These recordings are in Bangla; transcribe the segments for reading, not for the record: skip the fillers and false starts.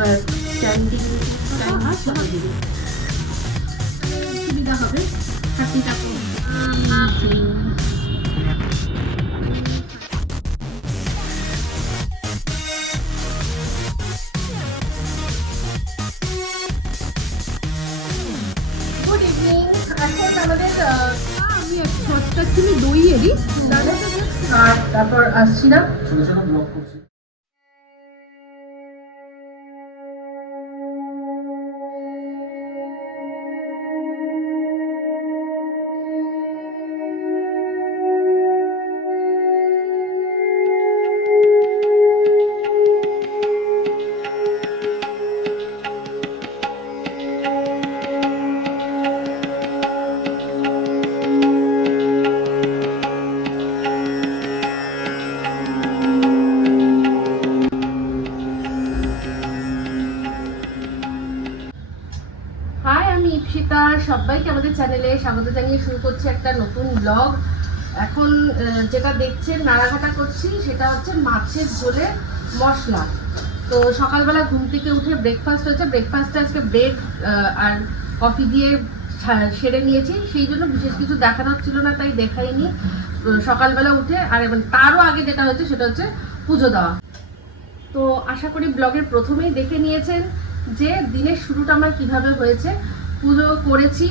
এবার স্ট্যান্ডিং সুবিধা হবে খাটনিটা গুড ইভিনিং। এখন আমাদের আমি একটা চিনি দই এরি আর তারপর আসছি না ছোট ছোট ব্লক করছি। হাই, আমি ইপসিতা। সবাইকে আমাদের চ্যানেলে স্বাগত জানিয়ে শুরু করছি একটা নতুন ব্লগ। এখন যেটা দেখছেন নাড়াঘাটা করছি সেটা হচ্ছে মাছের ঝোলের মশলা। তো সকালবেলা ঘুম থেকে উঠে ব্রেকফাস্ট হয়েছে। ব্রেকফাস্টে আজকে ব্রেড আর কফি দিয়ে সেরে নিয়েছি, সেই জন্য বিশেষ কিছু দেখানো ছিল না, তাই দেখাইনি। সকালবেলা উঠে আর তারও আগে যেটা হচ্ছে সেটা হচ্ছে পুজো দেওয়া। তো আশা করি ব্লগের প্রথমেই দেখে নিয়েছেন যে দিনের শুরুটা আমার কিভাবে হয়েছে। পুজো করেছি,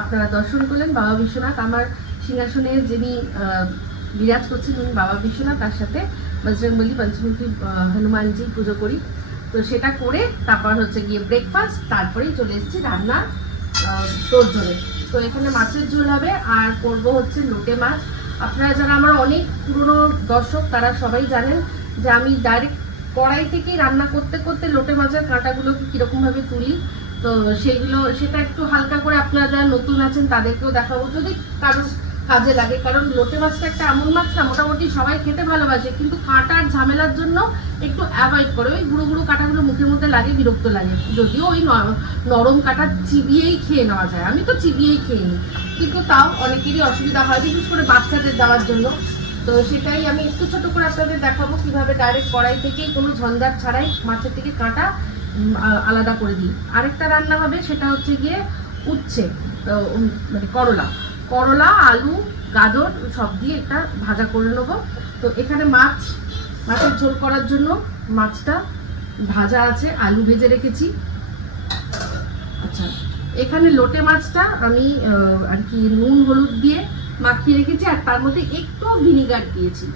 আপনারা দর্শন করলেন। বাবা বিশ্বনাথ আমার সিংহাসনে যিনি বিরাজ করছেন উনি বাবা বিশ্বনাথ, তার সাথে বজরংবলী পঞ্চমুখী হনুমানজি পুজো করি। তো সেটা করে তারপর হচ্ছে গিয়ে ব্রেকফাস্ট, তারপরেই চলে এসেছি রান্নার তোড়জোড়ে। তো এখানে মাছের ঝোল হবে আর করবো হচ্ছে লোটে মাছ। আপনারা যারা আমার অনেক পুরনো দর্শক তারা সবাই জানেন যে আমি ডাইরেক্ট কড়াই থেকেই রান্না করতে করতে লোটে মাছের কাঁটাগুলোকে কীরকমভাবে তুলি। তো সেটা একটু হালকা করে আপনারা যারা নতুন আছেন তাদেরকেও দেখাবো, যদি কারোর কাজে লাগে। কারণ লোটে মাছটা একটা এমন মাছ না, মোটামুটি সবাই খেতে ভালোবাসে, কিন্তু কাঁটার ঝামেলার জন্য একটু অ্যাভয়েড করে। ওই গুঁড়ো গুঁড়ো কাঁটাগুলো মুখের মধ্যে লাগে, বিরক্ত লাগে। যদিও ওই নরম কাঁটা চিবিয়েই খেয়ে নেওয়া যায়, আমি তো চিবিয়েই খেয়ে নিই, কিন্তু তাও অনেকেরই অসুবিধা হয়, বিশেষ করে বাচ্চাদের দেওয়ার জন্য। তো সেটাই আমি একটু ছোট করে আপনাদের দেখাবো কিভাবে ডাইরেক্ট কড়াই থেকেই কোনো ঝঞ্ঝাট ছাড়াই মাছের থেকে কাঁটা আলাদা করে দিই। আরেকটা রান্না হবে সেটা হচ্ছে গিয়ে উচ্ছে, মানে করলা আলু গাজর সব দিয়ে একটা ভাজা করে নেবো। তো এখানে মাছের ঝোল করার জন্য মাছটা ভাজা আছে, আলু ভেজে রেখেছি। আচ্ছা, এখানে লোটে মাছটা আমি আর কি নুন হলুদ দিয়ে মাখিয়ে রেখেছি, আর তার মধ্যে একটু ভিনিগার দিয়েছি,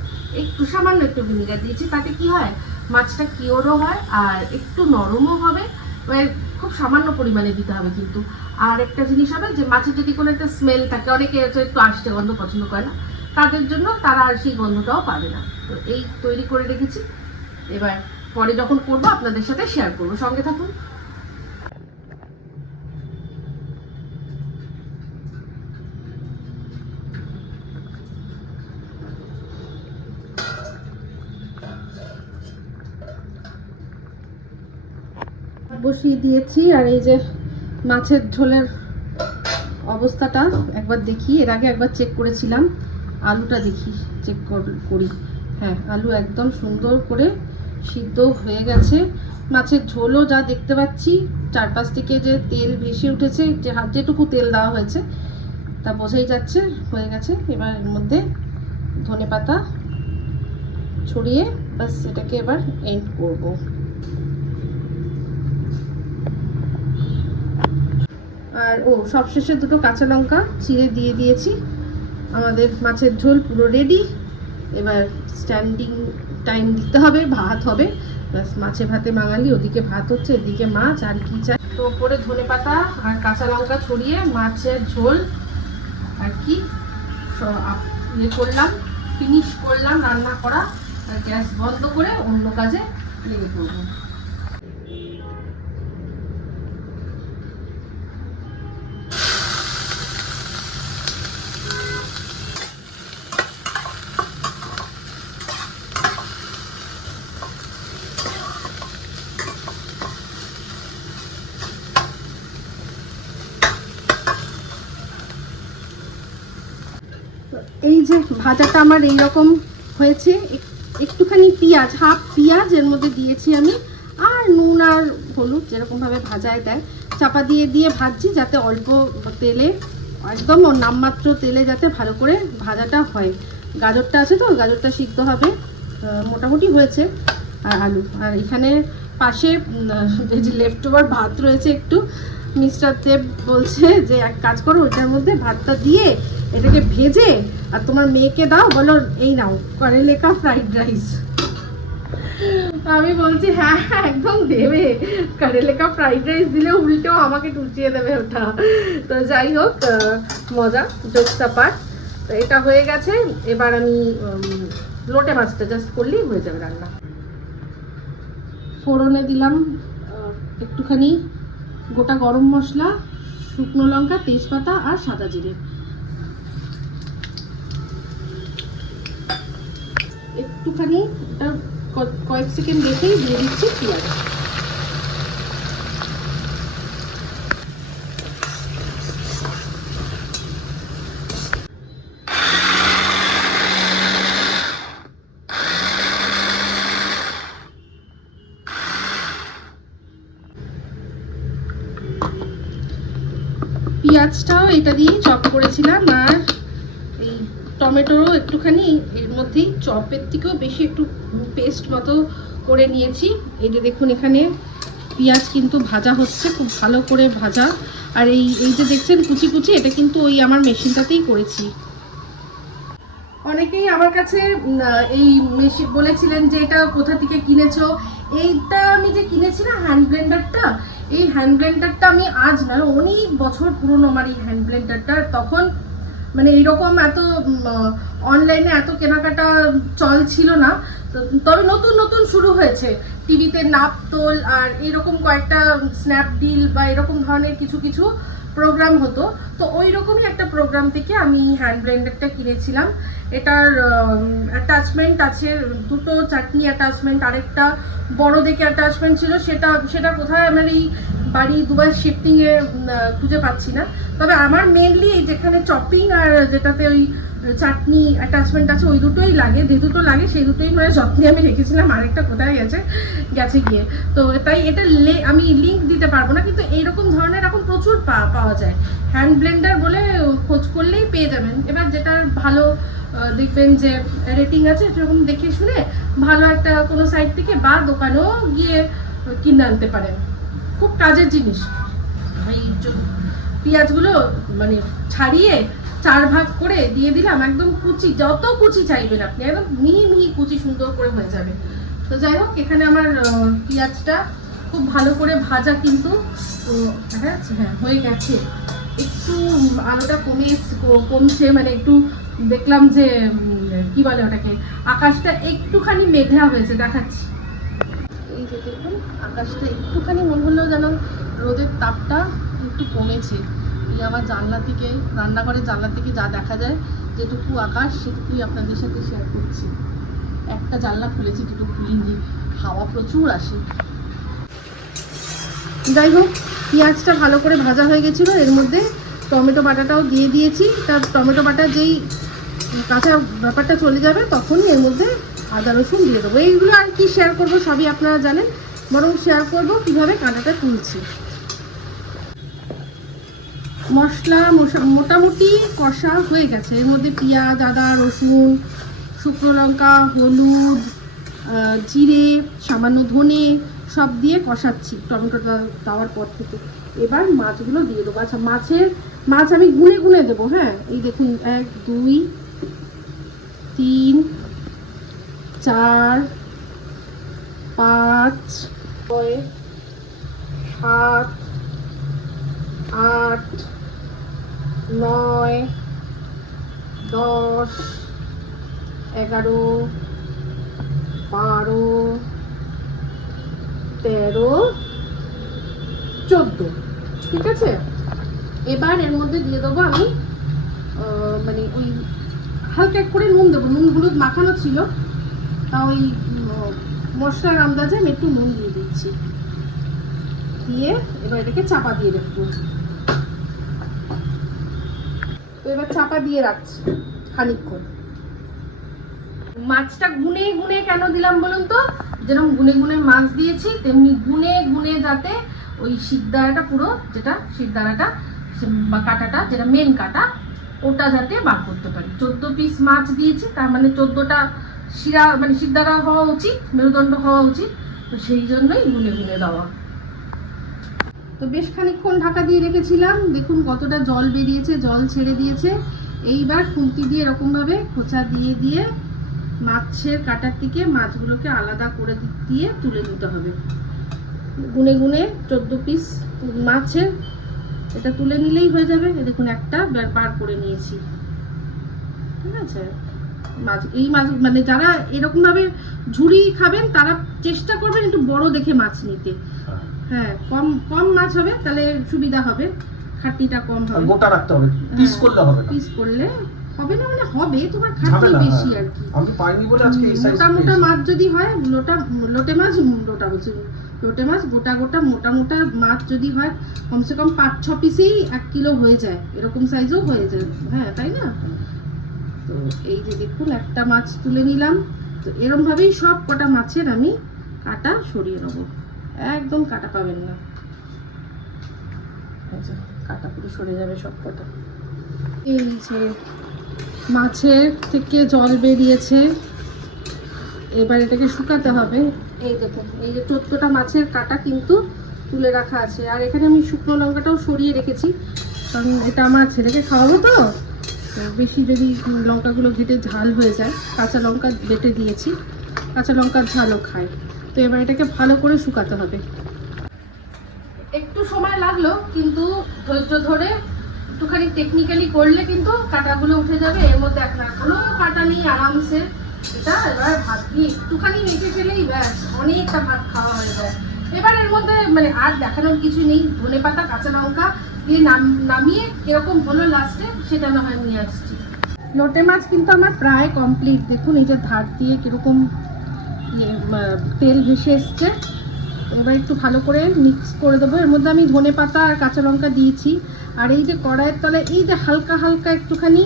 সামান্য একটু ভিনিগার দিয়েছি। তাতে কি হয়, মাছটা কিওরও হয় আর একটু নরমও হবে। মানে খুব সামান্য পরিমাণে দিতে হবে কিন্তু। আর একটা জিনিস হবে যে মাছের যদি কোনো একটা স্মেল থাকে, অনেকে একটু আষ্টে গন্ধ পছন্দ করে না, তাদের জন্য তারা আর সেই গন্ধটাও পাবে না। তো এই তৈরি করে রেখেছি, এবার পরে যখন করবো আপনাদের সাথে শেয়ার করবো, সঙ্গে থাকুন। বসিয়ে দিয়েছি, আর এই যে মাছের ঝোলের অবস্থাটা একবার দেখি। এর আগে একবার চেক করেছিলাম, আলুটা দেখি চেক করি। হ্যাঁ, আলু একদম সুন্দর করে সিদ্ধ হয়ে গেছে। মাছের ঝোলও যা দেখতে পাচ্ছি, চারপাশ থেকে যে তেল ভেসে উঠেছে, যেটুকু তেল দেওয়া হয়েছে তা বোঝাই যাচ্ছে হয়ে গেছে। এবার এর মধ্যে ধনেপাতা ছড়িয়ে ব্যাস এটাকে এবার এন্ড করবো। আর সবশেষে দুটো কাঁচা লঙ্কা চিড়ে দিয়ে দিয়েছি। আমাদের মাছের ঝোল পুরো রেডি। এবার স্ট্যান্ডিং টাইম দিতে হবে, ভাত হবে। ব্যাস, মাছে ভাতে বাঙালি, ওদিকে ভাত হচ্ছে, এদিকে মাছ, আর কি চাই। তো ওপরে ধনেপাতা আর কাঁচা লঙ্কা ছড়িয়ে মাছের ঝোল আর কি করলাম, ফিনিশ করলাম রান্না করা। আর গ্যাস বন্ধ করে অন্য কাজে লেগে পড়বো। এই যে ভাজাটা আমার এইরকম হয়েছে। একটুখানি পেঁয়াজ, হাফ পেঁয়াজ এর মধ্যে দিয়েছি আমি, আর নুন আর হলুদ যেরকমভাবে ভাজায় দেয় চাপা দিয়ে দিয়ে ভাজছি, যাতে অল্প তেলে একদম নামমাত্র তেলে যাতে ভালো করে ভাজাটা হয়। গাজরটা আছে তো, গাজরটা সিদ্ধ হবে, মোটামুটি হয়েছে। আর আলু, আর এখানে পাশে এই যে লেফট ওভার ভাত রয়েছে একটু, মিস্টার দেব বলছে যে এক কাজ করো ওইটার মধ্যে ভাতটা দিয়ে এটাকে ভেজে আর তোমার মেয়েকে দাও, বলো এই নাও করেলেকা ফ্রাইড রাইস। আমি বলছি হ্যাঁ হ্যাঁ একদম দেবে, করেলেকা ফ্রাইড রাইস দিলে উল্টেও আমাকে টুচিয়ে দেবে ওটা। তো যাই হোক, মজা জোকসটা পার। তো এটা হয়ে গেছে, এবার আমি লোটে মাছটা জাস্ট করলেই হয়ে যাবে রান্না। ফোড়নে দিলাম একটুখানি গোটা গরম মশলা, শুকনো লঙ্কা, তেজপাতা আর সাদা জিরে। একটুখানি এটা কয়েক সেকেন্ড রেখেই দিয়ে দিচ্ছি পেঁয়াজ। পেঁয়াজটাও এটা দিয়েই চপ করেছিলাম, আর এই টমেটোরও একটুখানি এর মধ্যেই চপের থেকেও বেশি একটু পেস্ট মতো করে নিয়েছি। এই যে দেখুন এখানে পেঁয়াজ কিন্তু ভাজা হচ্ছে, খুব ভালো করে ভাজা। আর এই যে দেখছেন কুচি কুচি, এটা কিন্তু ওই আমার মেশিনটাতেই করেছি। অনেকেই আমার কাছে এই মেশিন বলেছিলেন যে এটা কোথা থেকে কিনেছো। এইটা আমি যে কিনেছি না হ্যান্ড ব্লেন্ডারটা, এই হ্যান্ড ব্লেন্ডারটা আমি আজ নয় অনেক বছর পুরনো আমার এই হ্যান্ড ব্লেন্ডারটা। তখন মানে এইরকম এত অনলাইনে এত কেনাকাটা চল ছিল না, তবে নতুন নতুন শুরু হয়েছে। টিভিতে নাপতোল আর এরকম কয়েকটা স্ন্যাপডিল বা এরকম ধরনের কিছু কিছু প্রোগ্রাম হতো। তো ওই রকমই একটা প্রোগ্রাম থেকে আমি হ্যান্ড ব্লেন্ডারটা কিনেছিলাম। এটার অ্যাটাচমেন্ট আছে দুটো, চাটনি অ্যাটাচমেন্ট, আরেকটা বড় দেখে অ্যাটাচমেন্ট ছিল, সেটা কোথায় আমার এই বাড়ি দুবার শিফটিংয়ে খুঁজে পাচ্ছি না। তবে আমার মেনলি যেখানে চপিং আর যেটাতে ওই চাটনি অ্যাটাচমেন্ট আছে ওই দুটোই লাগে, যে দুটো লাগে সেই দুটোই মানে যত্নে আমি রেখেছিলাম। আরেকটা কোথায় গেছে গিয়ে। তো তাই এটা আমি লিঙ্ক দিতে পারবো না, কিন্তু এইরকম ধরনের এখন প্রচুর পাওয়া যায়। হ্যান্ড ব্লেন্ডার বলে খোঁজ করলেই পেয়ে যাবেন। এবার যেটা ভালো দেখবেন যে রেটিং আছে সেরকম দেখে শুনে ভালো একটা কোনো সাইট থেকে বা দোকানেও গিয়ে কিনে আনতে পারেন। খুব কাজের জিনিস। এই পেঁয়াজগুলো মানে ছাড়িয়ে 4 ভাগ করে দিয়ে দিলাম, একদম কুচি, যত কুচি চাইবেন আপনি একদম মিহি মিহি কুচি সুন্দর করে হয়ে যাবে। তো যাই হোক, এখানে আমার পেঁয়াজটা খুব ভালো করে ভাজা কিন্তু হ্যাঁ হয়ে গেছে। একটু আলোটা কমছে, মানে একটু দেখলাম যে কি বলে ওটাকে, আকাশটা একটুখানি মেঘলা হয়েছে, দেখাচ্ছি। এই যে দেখুন আকাশটা একটুখানি মনে হলো যেন রোদের তাপটা একটু কমেছে। এই আমার জানলা থেকে, রান্নাঘরের জানলা থেকে যা দেখা যায়, যেটুকু আকাশ সেটুকুই আপনাদের সাথে শেয়ার করছি। একটা জানলা খুলেছি, দুটো খুলিনি, হাওয়া প্রচুর আসে। যাই হোক, পেঁয়াজটা ভালো করে ভাজা হয়ে গেছিলো, এর মধ্যে টমেটো বাটাটাও দিয়ে দিয়েছি। তার টমেটো বাটা যেই কাঁচা ব্যাপারটা চলে যাবে তখনই এর মধ্যে আদা রসুন দিয়ে দেবো। এইগুলো আর কি শেয়ার করবো সবই আপনারা জানেন, বরং শেয়ার করবো কীভাবে কাঁটাটা তুলছি। মশলা মোটামুটি কষা হয়ে গেছে, এর মধ্যে পেঁয়াজ, আদা, রসুন, শুকনো লঙ্কা, হলুদ, জিরে, সামান্য ধনে সব দিয়ে কষাচ্ছি টমেটোটা দেওয়ার পর থেকে। এবার মাছগুলো দিয়ে দেবো। আচ্ছা, মাছ আমি গুনে গুনে দেবো। হ্যাঁ, এই দেখুন 1 2 3 4 5 6 7 8 9 10 11 12 13 14। ঠিক আছে, এবার এর মধ্যে দিয়ে দেবো আমি মানে ওই হালকা করে নুন দেবো। নুন হলুদ মাখানো ছিল, তা ওই মশলার আন্দাজে আমি একটু নুন দিয়ে দিচ্ছি। দিয়ে এবার এটাকে চাপা দিয়ে রাখবো। তো এবার চাপা দিয়ে রাখছি খানিকক্ষণ। মাছটা গুনে গুনে কেন দিলাম বলুন তো, যেরকম গুনে গুনে মাছ দিয়েছি তেমনি গুনে গুনে যাতে ওই শিরদাঁড়াটা পুরো, যেটা শিরদাঁড়াটা বা কাঁটাটা, যেটা মেন কাঁটা, ওটা যাতে বার করতে পারি। 14 পিস মাছ দিয়েছি, তার মানে 14টা শিরা মানে শিরদাঁড়া হওয়া উচিত, মেরুদণ্ড হওয়া উচিত। তো সেই জন্যই গুনে গুনে দেওয়া। তো বেশ খানিকক্ষণ ঢাকা দিয়ে রেখেছিলাম, দেখুন কতটা জল বেরিয়েছে, জল ছেড়ে দিয়েছে। এইবার খুন্তি দিয়ে এরকমভাবে খোঁচা দিয়ে দিয়ে মাছের কাঁটার থেকে মাছগুলোকে আলাদা করে দিয়ে তুলে নিতে হবে। গুনে গুনে 14 পিস মাছের এটা তুলে নিলেই হয়ে যাবে। দেখুন একটা বার করে নিয়েছি, ঠিক আছে। মাছ, এই মাছ মানে যারা এরকমভাবে ঝুড়ি খাবেন তারা চেষ্টা করবেন একটু বড় দেখে মাছ নিতে। হ্যাঁ, কম কম মাছ হবে তাহলে সুবিধা হবে, খাটনিটা কম হবে। গোটা রাখতে হবে, পিস করলে হবে না। পিস করলে হবে না, মানে হবে তোমার খাটনি বেশি আর কি। আমি পাইনি বলে আজকে এই সাইজ। মোটা মোটা মাছ যদি হয়, লোটে মাছ, লোটে মাছ গোটা গোটা মোটা মোটা মাছ যদি হয়, কমসে কম 5-6 পিসেই 1 কিলো হয়ে যায়, এরকম সাইজও হয়ে যায়। হ্যাঁ, তাই না? তো এই যে দেখুন একটা মাছ তুলে নিলাম। তো এরকম ভাবেই সব কটা মাছের আমি কাটা সরিয়ে নেবো, একদম কাটা পাবেন না। কাটা পুরো সরে যাবে সব কটা। এই যে মাছের থেকে জল বেরিয়েছে, এবার এটাকে শুকাতে হবে। এই দেখুন, এই যে 14টা মাছের কাটা কিন্তু তুলে রাখা আছে। আর এখানে আমি শুকনো লঙ্কাটাও সরিয়ে রেখেছি, কারণ এটা আমার ছেলেকে খাওয়াবো। তো বেশি যদি লঙ্কাগুলো ঘেটে ঝাল হয়ে যায়, কাঁচা লঙ্কা বেটে দিয়েছি, কাঁচা লঙ্কার ঝালও খায়। তো এবার এটাকে ভালো করে শুকাতে হবে। একটু সময় লাগলো, কিন্তু ধৈর্য ধরে একটুখানি টেকনিক্যালি করলে কিন্তু কাঁটাগুলো উঠে যাবে। এর মধ্যে এখন কোনো কাঁটা নেই, আরামসে এটা এবার ভাত দিয়ে একটুখানি মেখে ফেলেই ব্যাস অনেকটা ভাত খাওয়া হয়ে যায়। এবার এর মধ্যে মানে আর দেখানোর কিছু নেই, ধনেপাতা কাঁচা লঙ্কা দিয়ে নামিয়ে কিরকম হলো লাস্টে সেটা না হয় নিয়ে আসছি। লোটে মাছ কিন্তু আমার প্রায় কমপ্লিট। দেখুন এই যে ধার দিয়ে কিরকম তেল ভেসে এসছে। এবার একটু ভালো করে মিক্স করে দেবো। এর মধ্যে আমি ধনেপাতা আর কাঁচা লঙ্কা দিয়েছি। আর এই যে কড়াইয়ের তলায় এই যে হালকা হালকা একটুখানি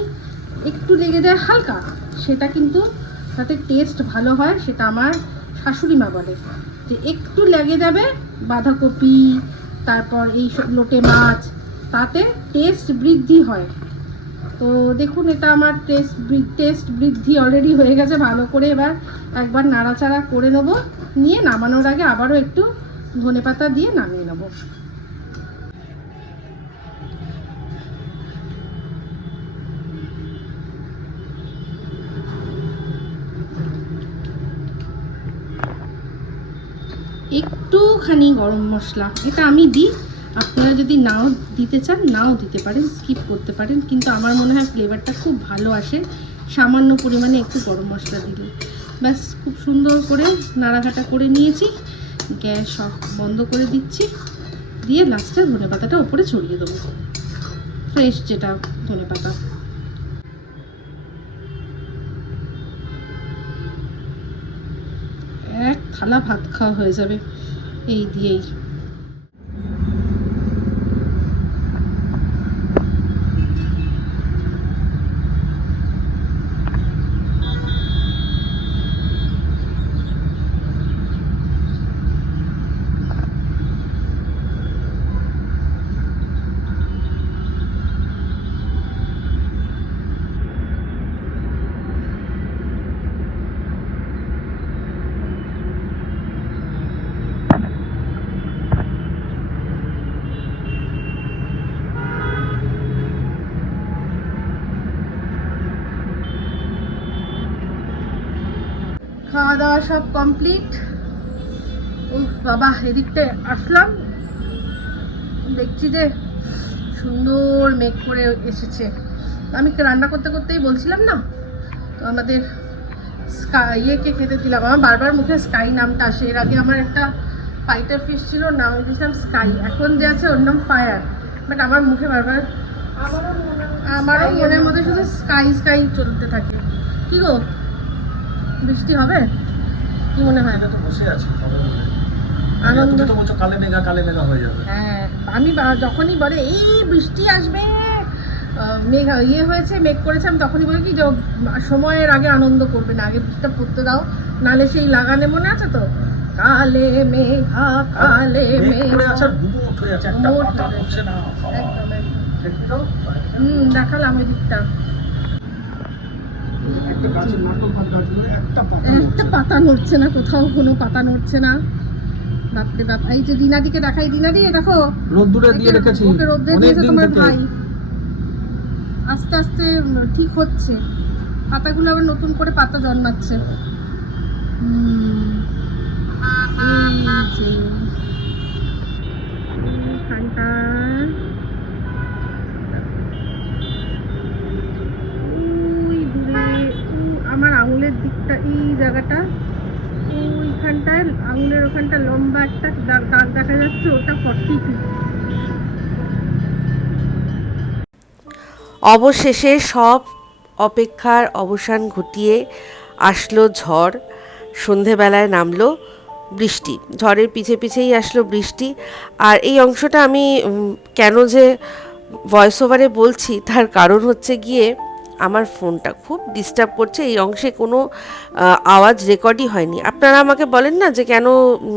একটু লেগে যায় হালকা, সেটা কিন্তু তাতে টেস্ট ভালো হয়। সেটা আমার শাশুড়ি মা বলে যে একটু লেগে যাবে বাঁধাকপি, তারপর এই সব লোটে মাছ, তাতে টেস্ট বৃদ্ধি হয়। তো দেখুন এটা আমার টেস্ট বৃদ্ধি অলরেডি হয়ে গেছে। ভালো করে এবার একবার নাড়াচাড়া করে নেবো, নিয়ে নামানোর আগে আবারও একটু ধনেপাতা দিয়ে নামিয়ে নেবো। একটুখানি গরম মশলা, এটা আমি দিই, আপনারা যদি নাও দিতে চান নাও দিতে পারেন, স্কিপ করতে পারেন, কিন্তু আমার মনে হয় ফ্লেভারটা খুব ভালো আসে সামান্য পরিমাণে একটু গরম মশলা দিলে। ব্যাস, খুব সুন্দর করে নাড়াঘাটা করে নিয়েছি। গ্যাস বন্ধ করে দিচ্ছি, দিয়ে লাস্টে ধনেপাতাটা ওপরে ছড়িয়ে দেবো, ফ্রেশ যেটা ধনেপাতা। এক থালা ভাত খাওয়া হয়ে যাবে এই দিয়েই। খাওয়া দাওয়া সব কমপ্লিট। ও বাবা, এদিকটা আসলাম, দেখছি যে সুন্দর মেঘ করে এসেছে। আমি রান্না করতে করতেই বলছিলাম না, তো আমাদের ইয়েকে খেতে দিলাম। আমার বারবার মুখে স্কাই নামটা আসে। এর আগে আমার একটা ফাইটার ফিশ ছিল, নাম দিয়েছিলাম স্কাই, এখন যে আছে ওর নাম ফায়ার। বাট আমার মুখে বারবার, আমারও মনের মধ্যে শুধু স্কাই স্কাই চলতে থাকে। কি গো, বৃষ্টি হবে কি মনে হয়? আনন্দ তো বলছো কালে মেঘা হয়ে যাবে। হ্যাঁ, আমি যখনই বলে এই বৃষ্টি আসবে, মেঘ ইয়ে হয়েছে, মেঘ করেছে, আমি তখনই বলি কি যে সময়ের আগে আনন্দ করবে না, আগে বৃষ্টিটা পড়তে দাও, নাহলে সেই লাগানে মনে আছে তো, কালে মেঘা কালে মেঘ করে মেঘা। আছে আর গুমোট হয়ে আছে, একটা গুমোট পাতা হয়ে পড়ছে না। একদম একদম। একটু দেখালাম ওই দিকটা, একটা গাছের নাটক ভাগ গাছগুলো একটা পাতা একটা পাতা নড়ছে না, কোথাও কোনো পাতা নড়ছে না। বাপরে বাপ, এই যে দিনাদিকে দেখাই, দিনাদি দেখো রোদ্দুরে দিয়ে রেখেছি ওকে রোদ্রে অনেক দিয়েছে দিন তোমার থেকে। ভাই, আস্তে আস্তে ঠিক হচ্ছে, পাতাগুলো আবার নতুন করে পাতা জন্মাচ্ছে। এই যে এইখানটা, ওই দূরে আমার আঙুলের দিকটা, এই জায়গাটা, ওইখানটায় আঙুলের ওখানটা লম্বা একটা দাগ দাগ দেখা যাচ্ছে, ওটা 40 feet। অবশেষে সব অপেক্ষার অবসান ঘটিয়ে আসলো ঝড়। সন্ধেবেলায় নামলো বৃষ্টি, ঝড়ের পিছে পিছেই আসলো বৃষ্টি। আর এই অংশটা আমি কেন যে ভয়েস ওভারে বলছি তার কারণ হচ্ছে গিয়ে আমার ফোনটা খুব ডিস্টার্ব করছে, এই অংশে কোনো আওয়াজ রেকর্ডই হয়নি। আপনারা আমাকে বলেন না যে কেন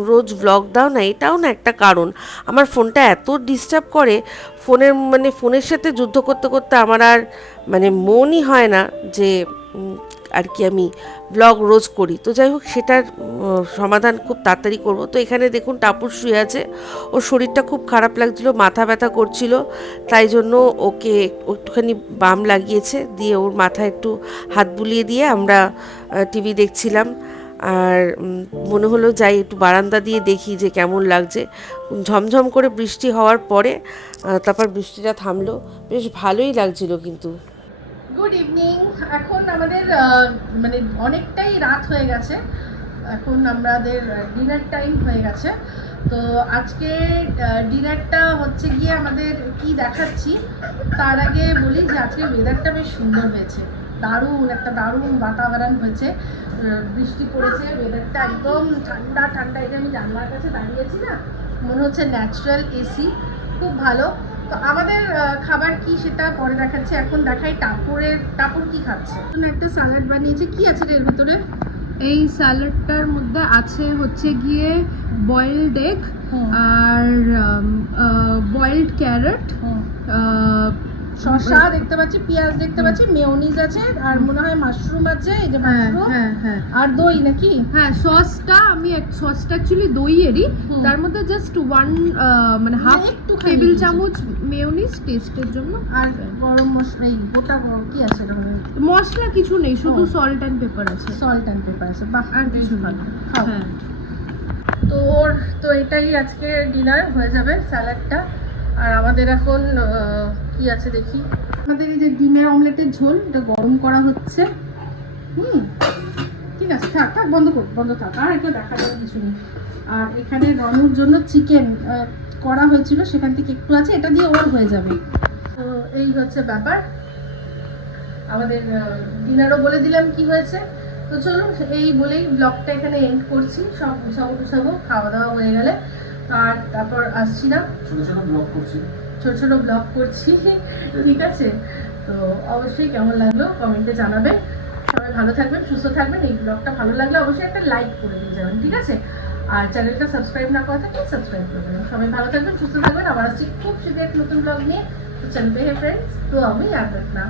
রোজ ব্লগ দাও না, এটাও না একটা কারণ। আমার ফোনটা এত ডিস্টার্ব করে, ফোনের সাথে যুদ্ধ করতে করতে আমার আর মনই হয় না যে আর কি আমি ব্লগ রোজ করি। তো যাই হোক, সেটার সমাধান খুব তাড়াতাড়ি করব। তো এখানে দেখুন টাপুর শুয়ে আছে, ওর শরীরটা খুব খারাপ লাগছিল, মাথা ব্যথা করছিল, তাই জন্য ওকে একটুখানি বাম লাগিয়েছে, দিয়ে ওর মাথায় একটু হাত বুলিয়ে দিয়ে আমরা টিভি দেখছিলাম। আর মনে হলো যাই একটু বারান্দা দিয়ে দেখি যে কেমন লাগছে। ঝমঝম করে বৃষ্টি হওয়ার পরে তারপর বৃষ্টিটা থামলো, বেশ ভালোই লাগছিল কিন্তু। গুড ইভিনিং, এখন আমাদের অনেকটাই রাত হয়ে গেছে, এখন আমাদের ডিনার টাইম হয়ে গেছে। তো আজকে ডিনারটা হচ্ছে গিয়ে আমাদের কি দেখাচ্ছি তার আগে বলি যে আজকে ওয়েদারটা বেশ সুন্দর হয়েছে, দারুণ একটা দারুণ বাতাবরণ হয়েছে, বৃষ্টি পড়েছে, ওয়েদারটা একদম ঠান্ডা ঠান্ডা। এই যে আমি জানলার কাছে দাঁড়িয়েছি না, মনে হচ্ছে ন্যাচারাল এসি, খুব ভালো। তো আমাদের খাবার কি সেটা পরে দেখাচ্ছে, এখন দেখাই টাপুর কি খাচ্ছে। একটা স্যালাড বানিয়েছে, কি আছে এর ভিতরে? এই স্যালাডটার মধ্যে আছে হচ্ছে গিয়ে বয়েলড এগ আর বয়েলড ক্যারট, শসা দেখতে পাচ্ছি, পেঁয়াজ দেখতে পাচ্ছি, মেয়োনিজ আছে, আর মনে হয় মাশরুম আছে, এই যে মাশরুম, আর দই নাকি? হ্যাঁ, সসটা অ্যাকচুয়ালি দইয়েরই, তার মধ্যে জাস্ট হাফ টেবিল চামচ মেয়োনিজ টেস্টের জন্য, আর গরম মশলা, এই গোটা কি আছে মশলা কিছু নেই, শুধু সল্ট অ্যান্ড পেপার আছে, বাহ, আর কিছু না। হ্যাঁ, তো এটাই আজকে ডিনার হয়ে যাবে, স্যালাডটা। আর আমাদের এখন কি আছে দেখি, আমাদের এই যে ডিমের অমলেটের ঝোল, এটা গরম করা হচ্ছে। ঠিক আছে, থাক বন্ধ থাক, আর এটা দেখা যাবে কিছু নেই। আর এখানে রনুর জন্য চিকেন করা হয়েছিল, সেখান থেকে একটু আছে, এটা দিয়ে ওর হয়ে যাবে। তো এই হচ্ছে ব্যাপার, আমাদের ডিনারও বলে দিলাম কি হয়েছে। তো চলুন, এই বলেই ব্লগটা এখানে এন্ড করছি। সব গুছাবো খাওয়া দাওয়া হয়ে গেলে, আর তারপর আসছি না, ছোট ছোট ব্লগ করছি। ঠিক আছে, তো অবশ্যই কেমন লাগলো কমেন্টে জানাবেন। সবাই ভালো থাকবেন, সুস্থ থাকবেন। এই ব্লগটা ভালো লাগলে অবশ্যই একটা লাইক করে দিয়ে যাবেন, ঠিক আছে? আর চ্যানেলটা সাবস্ক্রাইব না করে থাকলে সাবস্ক্রাইব করে দেবেন। সবাই ভালো থাকবেন, সুস্থ থাকবেন। আবার আসছি খুব শীঘ্রই এক নতুন ব্লগ নিয়ে। তো চলবে হে ফ্রেন্ডস, তো আমি याद रखना।